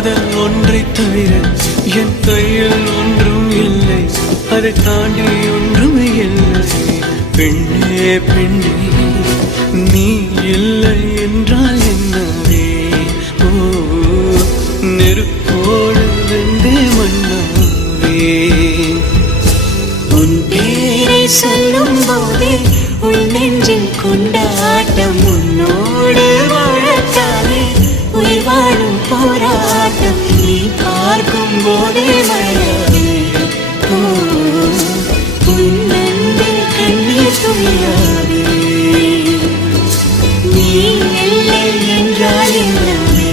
காதல் ஒன்றை தவிர என் கையில் ஒன்றும் இல்லை. அதை தாண்டி ஒன்றுமே இல்லை. பெண்ணே பெண்ணே நீ இல்லை என்றால் என்னவே? ஓ நெருப்போடு வெந்தே மண்ணாவே உன் பேரை சொல்லும் போதே உன் நெஞ்சில் கொண்ட பார்க்கும் போதே கண்ணீர் துணியாதே நீ இல்லை என்றால் என்னவே